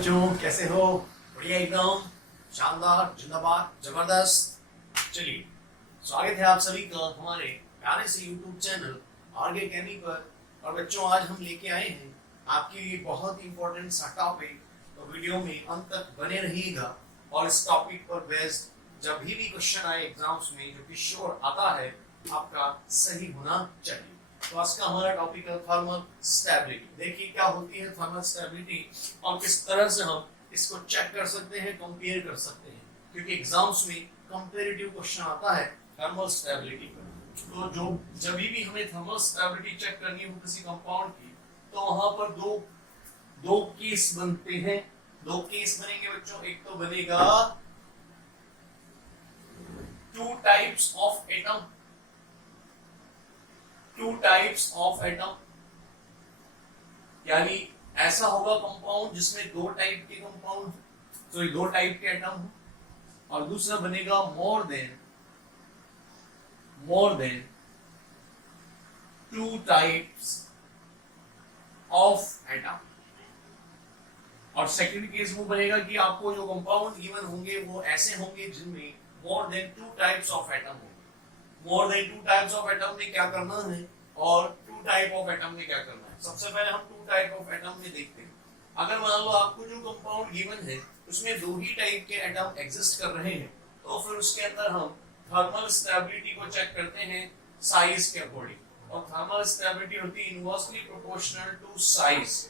बच्चों, कैसे हो? बढ़िया, एकदम शानदार, जिंदाबाद, जबरदस्त। चलिए, स्वागत है आप सभी का हमारे प्यारे से YouTube चैनल आरके अकेडमी पर। और बच्चों, आज हम लेके आए हैं आपके लिए बहुत इंपॉर्टेंट सा टॉपिक। तो वीडियो में अंत तक बने रहिएगा और इस टॉपिक पर बेस्ड जब भी क्वेश्चन आए एग्जाम्स में, जो कि श्योर आता है, आपका सही होना चाहिए। तो आज का हमारा टॉपिक है थर्मल स्टेबिलिटी। देखिए क्या होती है थर्मल स्टेबिलिटी और किस तरह से हम इसको चेक कर सकते हैं, कंपेयर कर सकते हैं, क्योंकि एग्जाम्स में कंपैरेटिव क्वेश्चन आता है थर्मल स्टेबिलिटी पर। तो जो जब भी हमें थर्मल स्टेबिलिटी चेक करनी हो किसी कंपाउंड की, तो वहां पर दो केस बनते हैं। दो केस बनेंगे बच्चों। एक तो बनेगा टू टाइप्स ऑफ एटम, यानी ऐसा होगा कंपाउंड जिसमें दो टाइप के कंपाउंड, सॉरी दो टाइप के एटम हो। और दूसरा बनेगा मोर than two types of atom. और सेकंड केस वो बनेगा कि आपको जो कंपाउंड गिवन होंगे वो ऐसे होंगे जिनमें more than two types of atom होंगे। More than two types of atom में क्या करना है और टू टाइप ऑफ एटम में क्या करना है। सबसे पहले हम टू टाइप ऑफ एटम में देखते हैं। अगर मान लो आपको जो कंपाउंड गिवन है उसमें दो ही टाइप के एटम एग्जिस्ट कर रहे हैं, तो फिर उसके अंदर हम थर्मल स्टेबिलिटी को चेक करते हैं साइज के अकॉर्डिंग। और थर्मल स्टेबिलिटी होती है inversely proportional to size.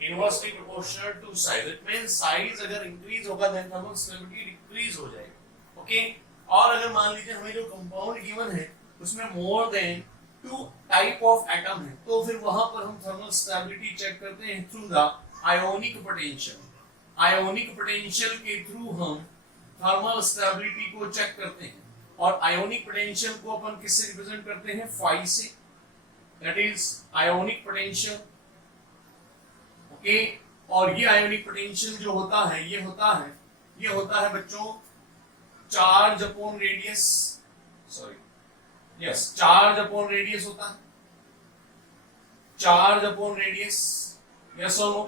Inversely proportional to size, it means size अगर इंक्रीज होगा देन थर्मल स्टेबिलिटी डिक्रीज हो जाएगी। ओके। और अगर मान लीजिए हमें जो कंपाउंड गिवन है उसमें more than two type of atom है, तो फिर वहां पर हम थर्मल स्टेबिलिटी चेक करते हैं through the ionic potential. Ionic potential के थ्रू हम थर्मल स्टेबिलिटी को चेक करते हैं। और आयोनिक पोटेंशियल को अपन किससे रिप्रेजेंट करते हैं? फाई से, that is ionic potential. Okay. और ये आयोनिक पोटेंशियल जो होता है ये होता है बच्चों charge upon radius, sorry yes, charge upon radius होता है, चार्ज अपॉन रेडियस, यस और नो।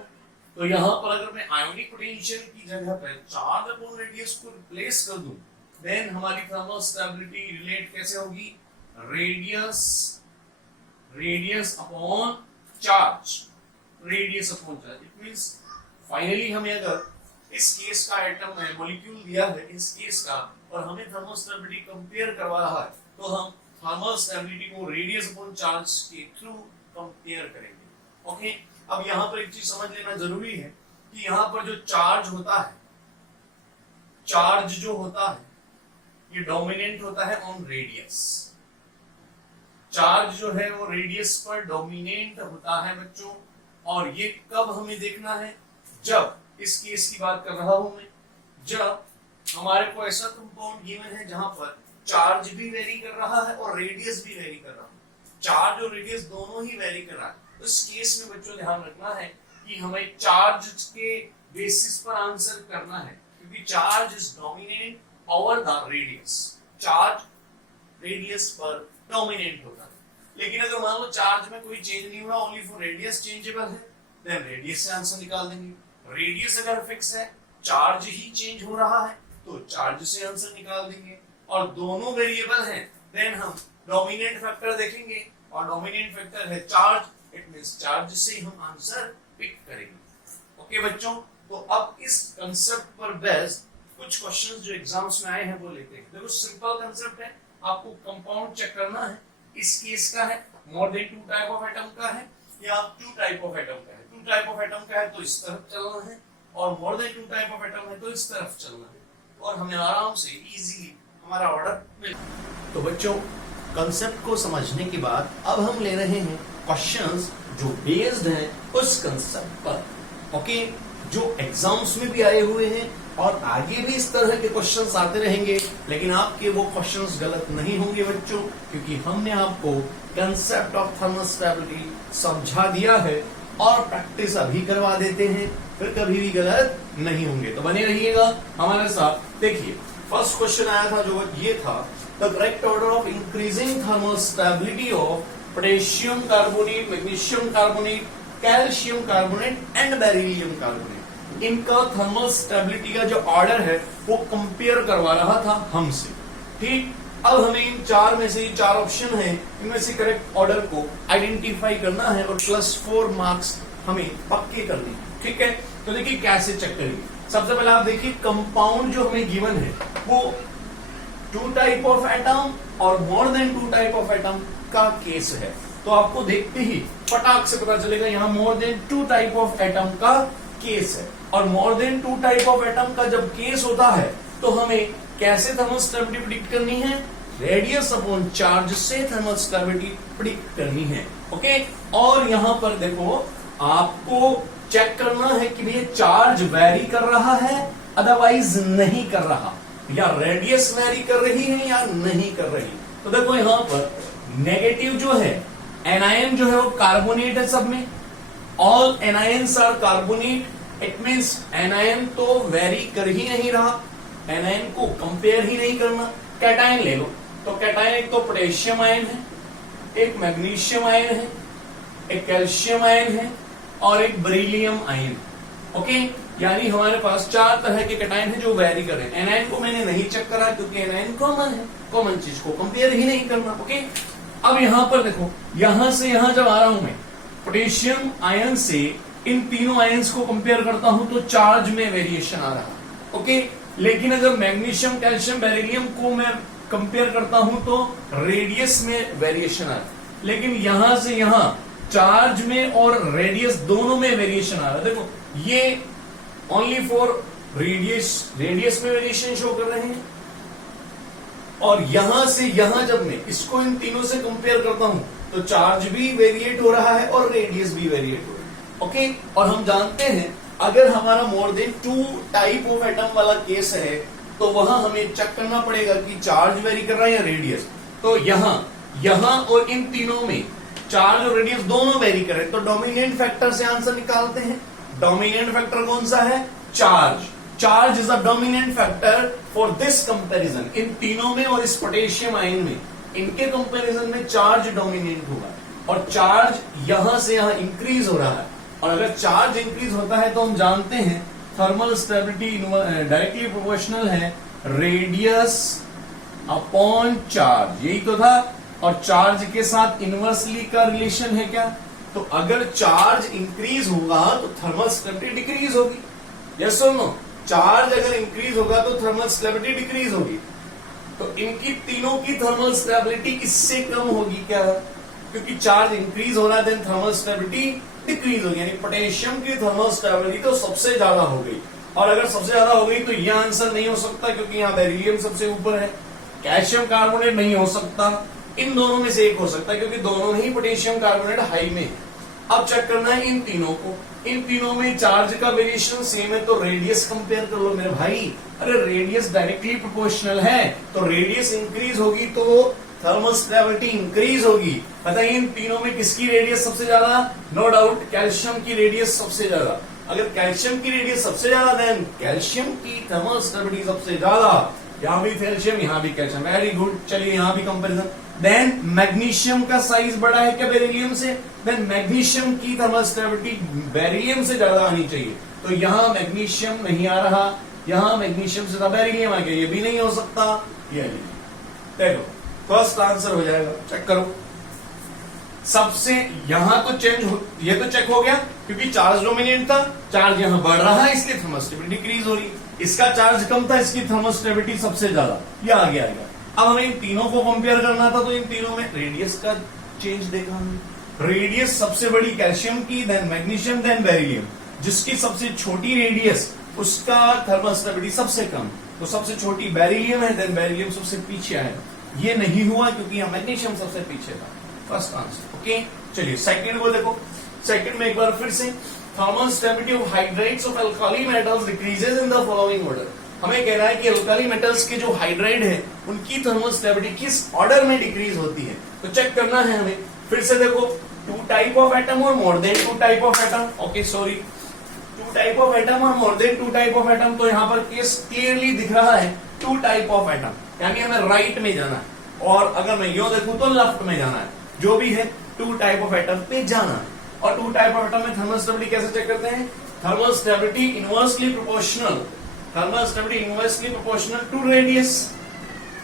तो यहां पर अगर मैं आयोनिक पोटेंशियल की जगह पर चार्ज अपॉन रेडियस को रिप्लेस कर दूं, देन हमारी थर्मल स्टेबिलिटी रिलेट कैसे होगी? Radius upon charge, radius upon charge. It means finally हमें अगर इस केस का एटम है, मॉलिक्यूल दिया है इस केस का, और हमें थर्मल स्टेबिलिटी कंपेयर करवा रहा है, तो हम थर्मल स्टेबिलिटी को रेडियस अपॉन चार्ज के थ्रू कंपेयर करेंगे। ओके। अब यहाँ पर एक चीज समझ लेना जरूरी है कि यहाँ पर जो चार्ज होता है, चार्ज जो होता है ये डोमिनेंट होता है ऑन रेडियस। चार्ज जो है वो रेडियस पर डोमिनेंट होता है बच्चों। और ये कब हमें देखना है? जब इस केस की बात कर रहा हूं मैं, जब हमारे को ऐसा कंपाउंड गिवन है जहां पर चार्ज भी वेरी कर रहा है और रेडियस भी वेरी कर रहा है। चार्ज और रेडियस दोनों ही वेरी कर रहा है। इस केस में बच्चों ध्यान रखना है कि हमें चार्ज के बेसिस पर आंसर करना है, क्योंकि charge is dominant over the radius. Charge radius पर डोमिनेंट होता है। लेकिन अगर मान लो चार्ज में कोई चेंज नहीं हो रहा, ओनली फॉर रेडियस चेंजेबल है, देन रेडियस से आंसर निकाल देंगे। रेडियस अगर फिक्स है, चार्ज ही चेंज हो रहा है, तो चार्ज से आंसर निकाल देंगे। और दोनों वेरिएबल हैं, देन हम डोमिनेंट फैक्टर देखेंगे, और डोमिनेंट फैक्टर है चार्ज, इट मींस चार्ज से हम आंसर पिक करेंगे। ओके बच्चों, तो अब इस कांसेप्ट पर बेस्ड कुछ क्वेश्चंस जो एग्जाम्स में आए हैं वो लेते हैं। देखो सिंपल कांसेप्ट है, आपको कंपाउंड चेक करना है। इस केस का है more than two type of atom का है या टू टाइप ऑफ एटम का है। टू टाइप ऑफ एटम का है तो इस तरफ चलना है, और more than two type of atom है तो इस तरफ चलना है, और हमें आराम से इजीली हमारा ऑर्डर मिल। तो बच्चों, कांसेप्ट को समझने के बाद अब हम ले रहे हैं क्वेश्चंस जो बेस्ड हैं उस कांसेप्ट पर। ओके। जो एग्जाम्स में भी आए हुए हैं और आगे भी इस तरह के क्वेश्चंस आते रहेंगे, लेकिन आपके वो क्वेश्चंस गलत नहीं होंगे बच्चों, क्योंकि हमने आपको कांसेप्ट ऑफ थर्मल स्टेबिलिटी समझा दिया है और प्रैक्टिस अभी करवा देते हैं, फिर कभी भी गलत नहीं होंगे। तो बने रहिएगा हमारे साथ। देखिए फर्स्ट क्वेश्चन आया था जो ये था, the correct order of increasing thermal stability of potassium carbonate, magnesium carbonate, calcium carbonate and beryllium carbonate. इनका थर्मल स्टेबिलिटी का जो ऑर्डर है वो कंपेयर करवा रहा था हमसे। ठीक, अब हमें इन चार में से, 4 ऑप्शन है, इनमें से करेक्ट ऑर्डर को आइडेंटिफाई करना है और +4 मार्क्स हमें पक्के करने हैं। ठीक है, तो देखिए कैसे चेक करेंगे। सबसे पहले आप देखिए कंपाउंड जो हमें गिवन है वो 2 टाइप ऑफ एटम और more than 2 type of atom का केस है। तो आपको देखते ही फटाक से पता चलेगा यहाँ मोर देन 2 टाइप ऑफ एटम का केस है। और more than 2 type of atom का जब केस होता है तो हमें कैसे थर्मल स्टेबिलिटी प्रिडिक्ट करनी है, रेडियस अपॉन चार्ज से थर्मल स्टेबिलिटी प्रिडिक्ट करनी है। ओके, और यहां पर देखो आपको चेक करना है कि भैया चार्ज वेरी कर रहा है अदरवाइज नहीं कर रहा, या रेडियस वेरी कर रही है या नहीं कर रही। तो देखो यहां पर नेगेटिव जो है एनायन जो है वो कार्बोनेट है सब में, all anions are carbonate, it means anion तो वेरी कर ही नहीं रहा, एनायन को कंपेयर ही नहीं करना। कैटायन ले लो, तो कैटायन एक तो पोटेशियम आयन है, एक मैग्नीशियम आयन है, एक कैल्शियम आयन है और एक बेरिलियम आयन। ओके, यानी हमारे पास 4 तरह के कैटायन है जो वेरी कर रहे हैं। एनायन को मैंने नहीं चेक करा क्योंकि एनायन कॉमन है, कॉमन चीज को कंपेयर ही नहीं करना। ओके, अब यहां पर देखो, यहां से यहां जब आ रहा हूं मैं पोटेशियम आयन से इन तीनों आयन्स को कंपेयर करता हूं तो चार्ज में वेरिएशन आ रहा। ओके, लेकिन अगर मैग्नीशियम, कैल्शियम, बेरिलियम को मैं कंपेयर करता हूं तो रेडियस में वेरिएशन आ रहा है। लेकिन यहां से यहां चार्ज में और रेडियस दोनों में वेरिएशन आ रहा है। देखो ये ओनली फॉर रेडियस में वेरिएशन शो कर रहे हैं, और यहां से यहां जब मैं इसको इन तीनों से कंपेयर करता हूं तो चार्ज भी वेरिएट हो रहा है और रेडियस भी वेरिएट हो रहा है। ओके, और हम जानते हैं अगर हमारा मोर देन 2 टाइप ऑफ एटम वाला केस है तो वहां हमें चेक करना पड़ेगा कि चार्ज वेरी कर रहा है या रेडियस। तो यहां और इन तीनों में चार्ज और रेडियस दोनों वेरी कर रहे हैं, तो डोमिनेंट फैक्टर से आंसर निकालते हैं। डोमिनेंट फैक्टर कौन सा है? Charge is a dominant factor for this comparison. इन तीनों में और इस पोटेशियम आयन में, इनके कंपैरिजन में चार्ज डोमिनेंट होगा, और चार्ज यहां से यहां इंक्रीज हो रहा है। और अगर चार्ज इंक्रीज होता है तो हम जानते हैं थर्मल स्टेबिलिटी डायरेक्टली प्रोपोर्शनल है रेडियस अपॉन चार्ज, यही तो था। और चार्ज के साथ इनवर्सली का रिलेशन है क्या? तो अगर चार्ज इंक्रीज होगा तो थर्मल स्टेबिलिटी डिक्रीज होगी। यस और नो? चार्ज अगर इंक्रीज होगा तो थर्मल स्टेबिलिटी डिक्रीज होगी। तो इनकी तीनों की थर्मल स्टेबिलिटी इससे कम होगी क्या? क्योंकि चार्ज इंक्रीज हो रहा है, देन थर्मल स्टेबिलिटी डिक्रीज होगी। यानी पोटेशियम की थर्मल स्टेबिलिटी तो सबसे ज्यादा हो गई, और अगर सबसे ज्यादा हो गई तो यह आंसर नहीं हो सकता क्योंकि यहाँ बेरिलियम सबसे ऊपर है। कैल्शियम कार्बोनेट नहीं हो सकता, इन दोनों में से एक हो सकता है क्योंकि दोनों ही पोटेशियम कार्बोनेट हाई में। अब चेक करना है इन तीनों को, इन तीनों में चार्ज का वेरिएशन सेम है तो रेडियस कंपेयर कर लो मेरे भाई। अरे रेडियस डायरेक्टली प्रोपोर्शनल है, तो रेडियस इंक्रीज होगी तो थर्मल स्टेबिलिटी इंक्रीज होगी। बताइए इन तीनों में किसकी रेडियस सबसे ज्यादा? नो डाउट कैल्शियम की रेडियस सबसे ज्यादा। अगर कैल्शियम की रेडियस सबसे ज्यादा देन कैल्शियम की थर्मल स्टेबिलिटी सबसे ज्यादा। यहाँ भी कैल्शियम, यहाँ भी कैल्शियम, वेरी गुड। चलिए यहाँ भी कंपैरिजन। देन मैग्नीशियम का साइज बड़ा है क्या बेरिलियम से? देन मैग्नीशियम की थर्मल स्टेबिलिटी बेरिलियम से ज्यादा आनी चाहिए। तो यहाँ मैग्नीशियम नहीं आ रहा, यहाँ मैग्नीशियम से ज्यादा बेरिलियम आ गया, ये भी नहीं हो सकता। ये देखो फर्स्ट आंसर हो जाएगा, चेक करो। सबसे यहां तो चेंज हो, ये तो चेक हो गया क्योंकि चार्ज डोमिनेंट था, चार्ज यहां बढ़ रहा है इसलिए थर्मल स्टेबिलिटी डिक्रीज हो रही। इसका चार्ज कम था, इसकी थर्मल स्टेबिलिटी सबसे ज्यादा, ये आगे आएगा। अब हमें इन तीनों को कंपेयर करना था तो इन तीनों में रेडियस का चेंज देखा हमने। रेडियस सबसे बड़ी कैल्शियम की, देन मैग्नीशियम, देन बेरिलियम। जिसकी सबसे छोटी रेडियस उसका थर्मल स्टेबिलिटी सबसे कम, तो सबसे छोटी बेरिलियम है, देन बेरिलियम सबसे पीछे आएगा। ये नहीं हुआ क्योंकि यहाँ मैग्नीशियम सबसे पीछे था। First answer. ओके, चलिए सेकंड को देखो। सेकंड में एक बार फिर से thermal stability of hydrides of alkali metals decreases in the following order. हमें कह रहा है कि अल्काली मेटल्स के जो हाइड्राइड है उनकी थर्मल स्टेबिलिटी किस ऑर्डर में डिक्रीज होती है, तो चेक करना है हमें। फिर से देखो 2 टाइप ऑफ एटम और more than 2 type of atom. Okay sorry, 2 type of atom और more than 2 type of atom. तो यहाँ पर केस क्लियरली दिख रहा है 2 टाइप ऑफ एटम, यानी हमें राइट में जाना है। और अगर मैं यो देखूं तो लेफ्ट में जाना है। जो भी है 2 टाइप ऑफ एटम पे जाना है। और 2 टाइप ऑफ एटम में थर्मल स्टेबिलिटी कैसे चेक करते हैं? Thermal stability inversely proportional to radius.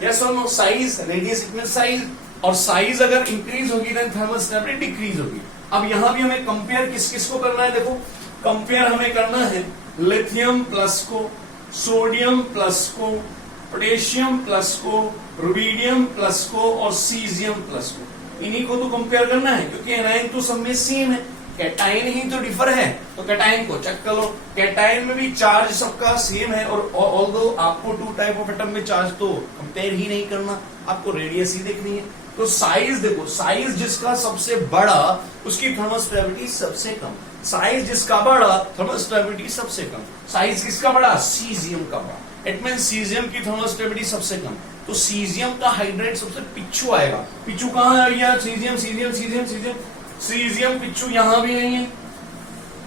Yes और no? Size, radius it means size, और साइज अगर इंक्रीज होगी देन थर्मल स्टेबिलिटी डिक्रीज होगी। अब यहां भी हमें कंपेयर किस किस को करना है? देखो, कंपेयर हमें करना है लिथियम प्लस को, सोडियम प्लस को, पोटेशियम प्लस को, रुबिडियम प्लस को और सीजियम प्लस को। इन्हीं को तो कंपेयर करना है, क्योंकि एनायन तो सब में सेम है, कैटायन ही तो डिफर है। तो कैटायन को चेक कर लो, कैटायन में भी चार्ज सबका सेम है, और ऑल्दो आपको टू टाइप ऑफ एटम में चार्ज तो कंपेयर ही नहीं करना, आपको रेडियस ही देखनी है। तो साइज देखो, साइज जिसका सबसे बड़ा उसकी थर्मल स्टेबिलिटी सबसे कम, साइज जिसका बड़ा थर्मल स्टेबिलिटी सबसे कम। साइज किसका बड़ा? सीजियम का बड़ा। इट मीन सीजियम की थर्मल स्टेबिलिटी सबसे कम, तो सीजियम का हाइड्रेट सबसे पिछू आएगा। पिछू कहां है भैया? Caesium caesium caesium caesium caesium पिछू यहां भी नहीं है,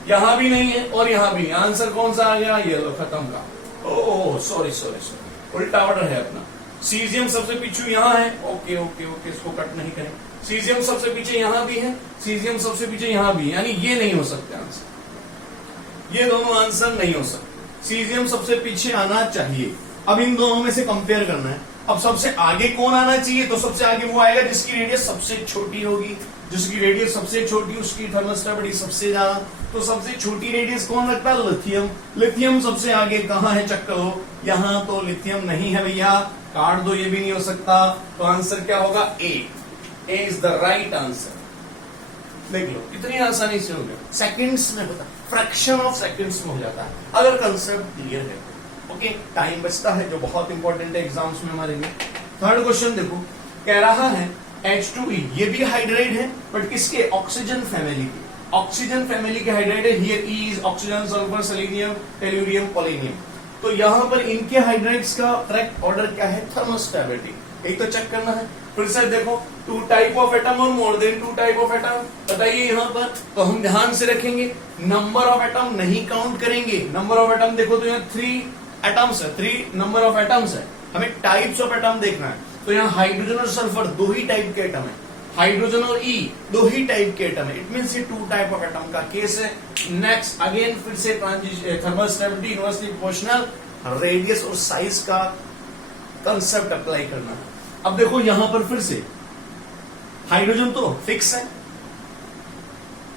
यहां भी नहीं है, और यहां भी। आंसर कौन सा आ गया? ये लो, खत्म का। ओह सॉरी सॉरी सॉरी, उल्टा ऑर्डर है अपना। सीजियम सबसे पीछे यहां है, ओके ओके ओके, इसको कट नहीं करें। सीजियम सबसे पीछे यहां भी है, सीजियम सबसे पीछे यहां भी, यानी ये नहीं हो सकते आंसर, ये दोनों आंसर नहीं हो सकते। सीजियम सबसे पीछे आना चाहिए। अब इन दोनों में से कंपेयर करना है। अब सबसे आगे कौन आना चाहिए? तो सबसे आगे वो आएगा जिसकी रेडियस सबसे छोटी होगी, जिसकी रेडियस सबसे छोटी उसकी थर्मल स्टेबिलिटी सबसे ज्यादा। तो सबसे छोटी रेडियस कौन रखता है? लिथियम। लिथियम सबसे आगे कहां है? चेक करो, यहां तो लिथियम नहीं है भैया, काट दो, ये भी नहीं हो सकता। तो आंसर क्या होगा? ए इज द राइट आंसर। देख लो कितनी आसानी से हो गया, सेकंड्स में होता, फ्रैक्शन ऑफ सेकंड्स में हो जाता है अगर कंसेप्ट क्लियर है। ओके, टाइम बचता है जो बहुत इंपॉर्टेंट है एग्जाम्स में हमारे लिए। थर्ड क्वेश्चन देखो, कह रहा है H2E, ये भी हाइड्राइड है, बट किसके? ऑक्सीजन फैमिली के। ऑक्सीजन फैमिली के हाइड्राइड है। Here E is oxygen, sulphur, selenium, tellurium, polonium. तो यहां पर इनके हाइड्राइड्स का करेक्ट ऑर्डर क्या है? थर्मल स्टेबिलिटी, एक तो चेक करना है। फिर से देखो, टू टाइप ऑफ एटम और more than two type of atom बताइए यहां पर। तो हम ध्यान से रखेंगे, नंबर ऑफ एटम नहीं काउंट करेंगे। नंबर ऑफ एटम देखो तो यहाँ 3 एटम्स है, 3 नंबर ऑफ एटम्स है। हमें टाइप्स ऑफ एटम देखना है। तो यहाँ हाइड्रोजन और सल्फर 2 ही टाइप के एटम है, हाइड्रोजन और E 2 ही टाइप के एटम है। इट मींस ये 2 टाइप ऑफ एटम का केस है। नेक्स्ट अगेन फिर से thermal stability inversely proportional, radius और साइज का कंसेप्ट अप्लाई करना है। अब देखो यहां पर फिर से हाइड्रोजन तो फिक्स है,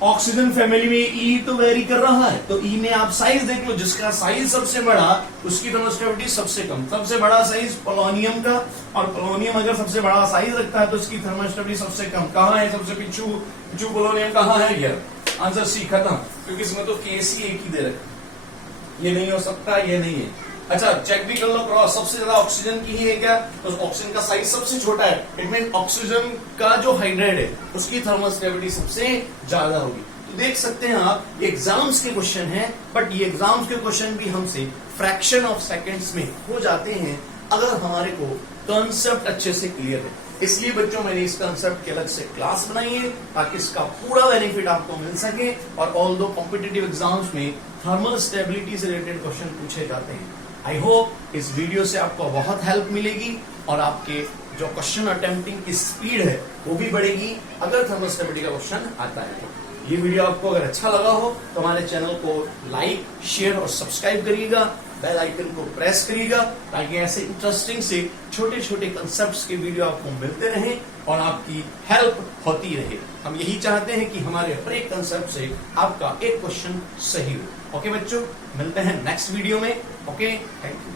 ऑक्सीजन फैमिली में E तो वेरी कर रहा है, तो E में आप साइज देख लो, जिसका साइज सबसे बड़ा उसकी थर्मल स्टेबिलिटी सबसे कम। सबसे बड़ा साइज पोलोनियम का, और पोलोनियम अगर सबसे बड़ा साइज रखता है तो उसकी थर्मल स्टेबिलिटी सबसे कम। कहां है सबसे पिछू? पिछू पोलोनियम कहां है? ये आंसर सी, खत्म। क्योंकि इसमें तो केस ही एक ही दे रखा, ये नहीं हो सकता, ये नहीं है। अच्छा, चेक भी कर लो क्रॉस, सबसे ज्यादा ऑक्सीजन की ही है क्या? तो ऑक्सीजन का साइज सबसे छोटा है, इट मीन ऑक्सीजन का जो हाइड्राइड है उसकी थर्मल स्टेबिलिटी सबसे ज्यादा होगी। तो देख सकते हैं आप, ये एग्जाम्स के क्वेश्चन हैं, बट ये एग्जाम्स के क्वेश्चन भी हमसे फ्रैक्शन ऑफ सेकंड्स में हो जाते हैं अगर हमारे को कॉन्सेप्ट अच्छे से क्लियर है। इसलिए बच्चों मैंने इस कॉन्सेप्ट की अलग से क्लास बनाई है ताकि इसका पूरा बेनिफिट आपको मिल सके। और ऑल दो कॉम्पिटिटिव एग्जाम्स में थर्मल स्टेबिलिटी से रिलेटेड क्वेश्चन पूछे जाते हैं। आई होप इस वीडियो से आपको बहुत हेल्प मिलेगी और आपके जो क्वेश्चन अटेम्प्टिंग की स्पीड है वो भी बढ़ेगी अगर थर्मल स्टेबिलिटी का क्वेश्चन आता है। तो ये वीडियो आपको अगर अच्छा लगा हो तो हमारे चैनल को लाइक, शेयर और सब्सक्राइब करिएगा, बेल आइकन को प्रेस करिएगा ताकि ऐसे इंटरेस्टिंग से छोटे छोटे कंसेप्ट्स के वीडियो आपको मिलते रहें और आपकी हेल्प होती रहे। हम यही चाहते हैं कि हमारे हर एक कंसेप्ट से आपका एक क्वेश्चन सही हो। ओके बच्चों, मिलते हैं नेक्स्ट वीडियो में। Okay, thank you.